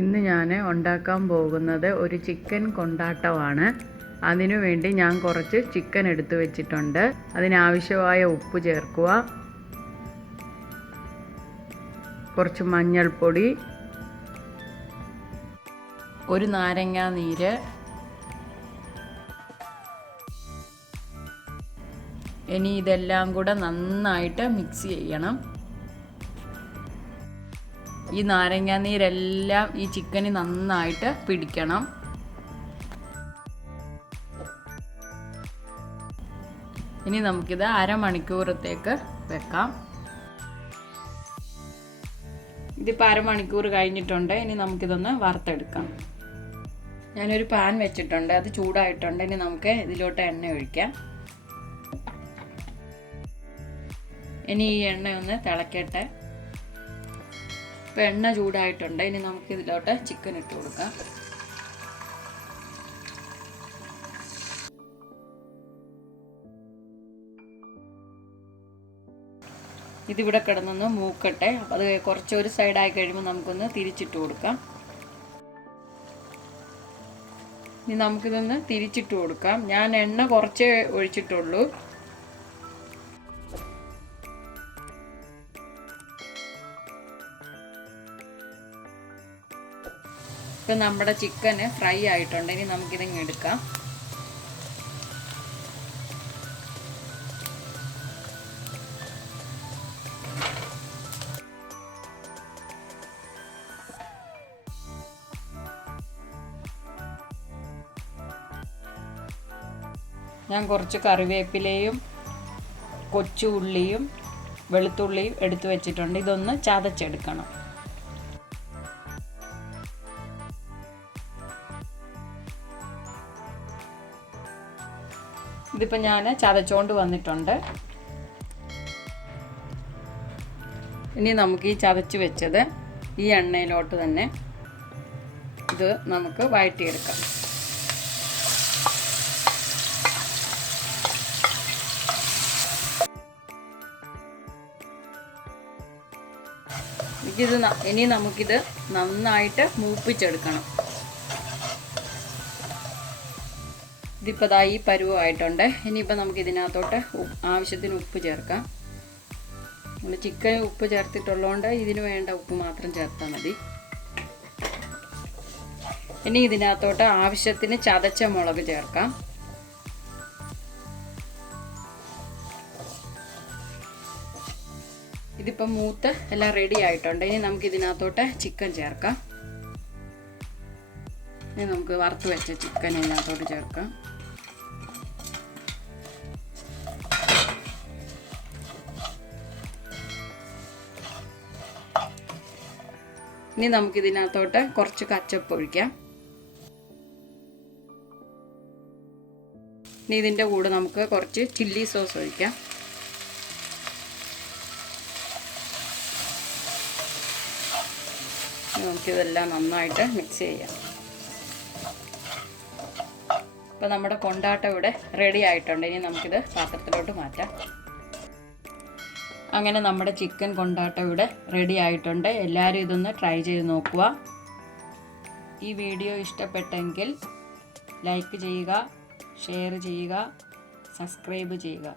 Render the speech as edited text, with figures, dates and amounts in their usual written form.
ഇന്ന് ഞാൻ ഉണ്ടാക്കാൻ പോകുന്നത് ഒരു ചിക്കൻ കൊണ്ടാട്ടമാണ്. അതിനുവേണ്ടി ഞാൻ കുറച്ച് ചിക്കൻ എടുത്തു വെച്ചിട്ടുണ്ട്. അതിനാവശ്യമായ ഉപ്പ് ചേർക്കുക, കുറച്ച് മഞ്ഞൾപ്പൊടി, ഒരു നാരങ്ങാ നീര്, ഇനി ഇതെല്ലാം കൂടെ നന്നായിട്ട് മിക്സ് ചെയ്യണം. ഈ നാരങ്ങാ നീരെല്ലാം ഈ ചിക്കന് നന്നായിട്ട് പിടിക്കണം. ഇനി നമുക്കിത് അരമണിക്കൂറത്തേക്ക് വെക്കാം. ഇതിപ്പോൾ അരമണിക്കൂർ കഴിഞ്ഞിട്ടുണ്ട്. ഇനി നമുക്കിതൊന്ന് വറുത്തെടുക്കാം. ഞാനൊരു പാൻ വെച്ചിട്ടുണ്ട്, അത് ചൂടായിട്ടുണ്ട്. ഇനി നമുക്ക് ഇതിലോട്ട് എണ്ണ ഒഴിക്കാം. ഇനി ഈ എണ്ണ ഒന്ന് തിളക്കട്ടെ. ഇപ്പോൾ എണ്ണ ചൂടായിട്ടുണ്ട്. ഇനി നമുക്ക് ഇതിലോട്ട് ചിക്കൻ ഇട്ട് കൊടുക്കാം. ഇതിവിടെ കിടന്നൊന്ന് മൂക്കട്ടെ. അത് കുറച്ച് ഒരു സൈഡായി കഴിയുമ്പോൾ നമുക്കൊന്ന് തിരിച്ചിട്ട് കൊടുക്കാം. ഇനി നമുക്കിതൊന്ന് തിരിച്ചിട്ട് കൊടുക്കാം. ഞാൻ എണ്ണ കുറച്ചേ ഒഴിച്ചിട്ടുള്ളൂ. ഇപ്പം നമ്മുടെ ചിക്കന് ഫ്രൈ ആയിട്ടുണ്ട്. ഇനി നമുക്കിതിങ്ങ് എടുക്കാം. ഞാൻ കുറച്ച് കറിവേപ്പിലയും കൊച്ചു ഉള്ളിയും വെളുത്തുള്ളിയും എടുത്തു വെച്ചിട്ടുണ്ട്. ഇതൊന്ന് ചതച്ചെടുക്കണം. ഇതിപ്പോൾ ഞാൻ ചതച്ചുകൊണ്ട് വന്നിട്ടുണ്ട്. ഇനി നമുക്ക് ഈ ചതച്ച് വെച്ചത് ഈ എണ്ണയിലോട്ട് തന്നെ ഇത് നമുക്ക് വഴറ്റിയെടുക്കാം. ഇനി നമുക്കിത് നന്നായിട്ട് മൂപ്പിച്ചെടുക്കണം. ഇതിപ്പോൾ ദാ ഈ പരുവമായിട്ടുണ്ട്. ഇനിയിപ്പോൾ നമുക്ക് ഇതിനകത്തോട്ട് ആവശ്യത്തിന് ഉപ്പ് ചേർക്കാം. നമ്മൾ ചിക്കൻ ഉപ്പ് ചേർത്തിട്ടുള്ളതുകൊണ്ട് ഇതിന് വേണ്ട ഉപ്പ് മാത്രം ചേർത്താൽ മതി. ഇനി ഇതിനകത്തോട്ട് ആവശ്യത്തിന് ചതച്ച മുളക് ചേർക്കാം. ഇതിപ്പോൾ മൂത്ത് എല്ലാം റെഡി ആയിട്ടുണ്ട്. ഇനി നമുക്ക് ഇതിനകത്തോട്ട് ചിക്കൻ ചേർക്കാം. ഇനി നമുക്ക് വറുത്ത് വെച്ച ചിക്കൻ ഇതിനകത്തോട്ട് ചേർക്കാം. ഇനി നമുക്കിതിനകത്തോട്ട് കുറച്ച് കച്ചപ്പ് ഒഴിക്കാം. ഇനി ഇതിൻ്റെ കൂടെ നമുക്ക് കുറച്ച് ചില്ലി സോസ് ഒഴിക്കാം. നമുക്കിതെല്ലാം നന്നായിട്ട് മിക്സ് ചെയ്യാം. അപ്പോൾ നമ്മുടെ കൊണ്ടാട്ടം ഇവിടെ റെഡി ആയിട്ടുണ്ട്. ഇനി നമുക്കിത് പാത്രത്തിലോട്ട് മാറ്റാം. അങ്ങനെ നമ്മുടെ ചിക്കൻ കൊണ്ടാട്ടം ഇവിടെ റെഡി ആയിട്ടുണ്ട്. എല്ലാവരും ഇതൊന്ന് ട്രൈ ചെയ്ത് നോക്കുക. ഈ വീഡിയോ ഇഷ്ടപ്പെട്ടെങ്കിൽ ലൈക്ക് ചെയ്യുക, ഷെയർ ചെയ്യുക, സബ്സ്ക്രൈബ് ചെയ്യുക.